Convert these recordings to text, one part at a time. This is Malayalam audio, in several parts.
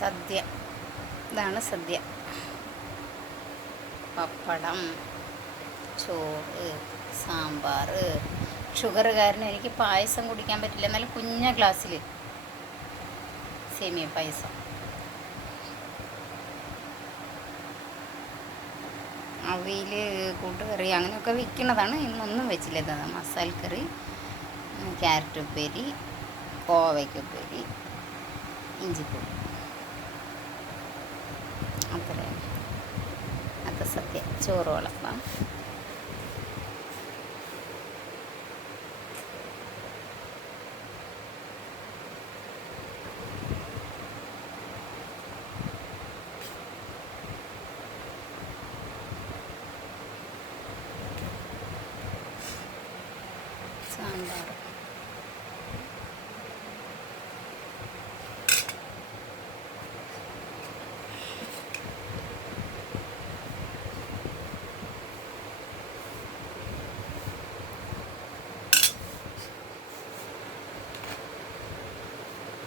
സദ്യ. ഇതാണ് സദ്യ. പപ്പടം ചോറ് സാമ്പാർ. ഷുഗർ കാരണം എനിക്ക് പായസം കുടിക്കാൻ പറ്റില്ല. എന്നാലും കുഞ്ഞ ഗ്ലാസ്സിൽ സേമിയ പായസം. അവിയിൽ കൂട്ടുകറി അങ്ങനെയൊക്കെ വിൽക്കുന്നതാണ്. ഇന്നൊന്നും വെച്ചില്ല. ഇതാണ് മസാലക്കറി ക്യാരറ്റ് ഉപ്പേരി കോവയ്ക്ക് ഉപ്പേരി ഇഞ്ചിപ്പൂടി അത്രേ അത് സത്യം. ചോറ് വളർത്താം സാമ്പാർ.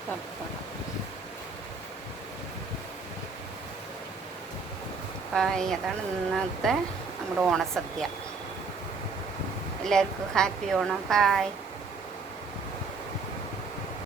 പപ്പടം ഹായ് അതാണ് ഇന്നത്തെ നമ്മുടെ ഓണസദ്യ. എല്ലാവർക്കും ഹാപ്പി ഓണം. ഹായ്.